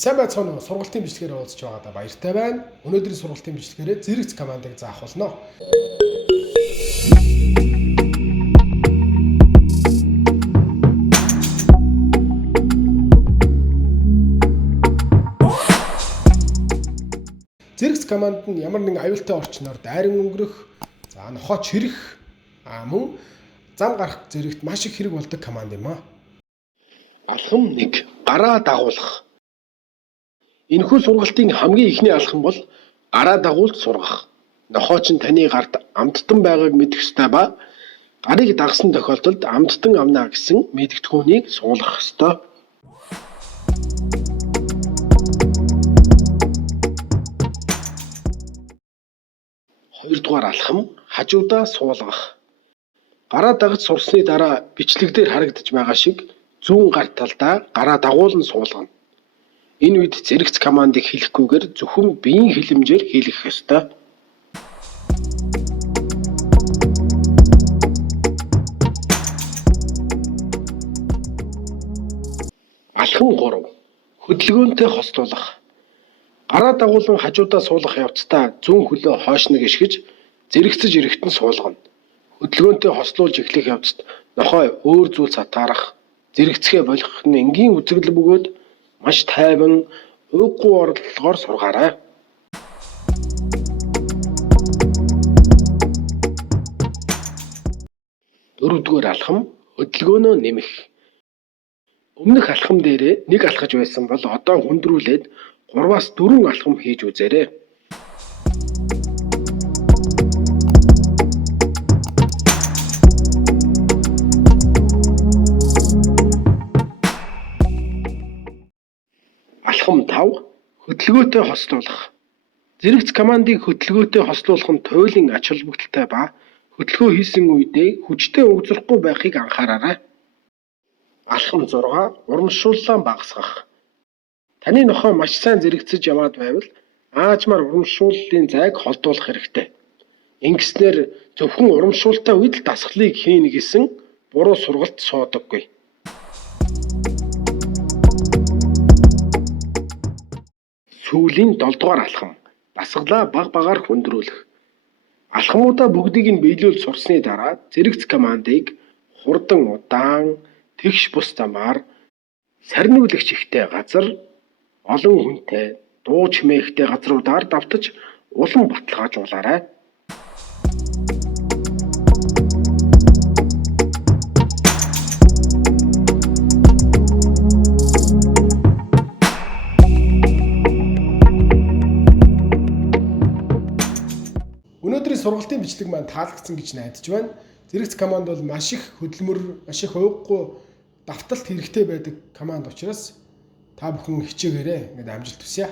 Сайн байцгаана уу? Сургалтын бичлэгээр уулзч байгаадаа баяртай байна. Өнөөдрийн сургалтын бичлэгээрээ зэрэгц командыг заах болно. Зэрэгц команд нь ямар нэгэн аюултай орчноор дайран өнгөрөх, нохоо чирэх, мөн зам гарах зэрэгт маш их хэрэг болдог команд юм аа. Алхам 1. Гараа дагуулах. Энэхүү сургалтын хамгийн ихний алхам бол гараа дагуулж сургах. Нохоо ч таны гарт амттан байгааг мэдэх ёстой ба гарыг дагсан тохиолдолд амттан авна гэсэн мэдгэдэггүйнийг суулгах ёстой. Хоёрдугаар алхам хажуудаа суулгах. Гараа дагаж сурсны дараа бичлэгдээр харагдаж байгаа шиг зүүн гар талдаа гараа дагуулan суулгана. Энэ үед зэрэгц командыг хэлэхгүйгээр зөвхөн биеийн хилэмжээр хийх ёстой. Алхам 3. Хөдөлгөөнтэй хослуулах. Гараа дагуулan хажуудаа суулгах явцдаа зүүн хөлөө хойш нь гიშгэж зэрэгцэж ирэхтэн суулгана. Хөдөлгөөнтэй хослуулж эхлэх явцад нохой өөр зүйлс атаарах, зэрэгцгээ болох нь энгийн үзэгдэл бөгөөд маш тайван, уйггүй оролдлогоор сургаарай. Дөрөвдүгээр алхам хөдөлгөөнөө нэмэх. Өмнөх алхам дээрээ нэг алхаж байсан бол одоо хүндрүүлээд 3-аас 4 алхам хийж үзээрэй. Алхам 5. Хөдөлгөөтэй хослуулах. Зэрэгц командыг хөдөлгөөтэй хослуулах нь туйлын ач холбогдолтой ба хөдөлгөөн хийсэн үедээ хүчтэй угзрахгүй байхыг анхаараарай. Алхам 6. Урамшууллаа багасгах. Таны нохоо маш сайн зэрэгцэж яваад байвал аажмаар урамшууллын зайг холдуулах хэрэгтэй. Ингэснээр зөвхөн урамшуултаа үед л дасгалыг хийнэ гэсэн буруу сургалт суудаггүй. Сүүлийн 7 дугаар алхам дасгалаа багаар хүндрүүлэх. Алхамуудаа бүгдийг нь биелүүлж сурсны дараа зэрэгц командыг хурдан удаан, тэгш бус замаар сарниулагч ихтэй газар, олон хүнтэй, дуу чимээхтэй газруудаар давтаж улам баталгаажуулаарай. Өнөөдрийн сургалтын бичлэг маань таалагдсан гэж найдаж байна. Зэрэгц команд бол маш их хөдөлмөр, маш их уйггүй давталт хэрэгтэй байдаг команд учраас та бүхэн хичээгээрэй. Амжилт хүсье.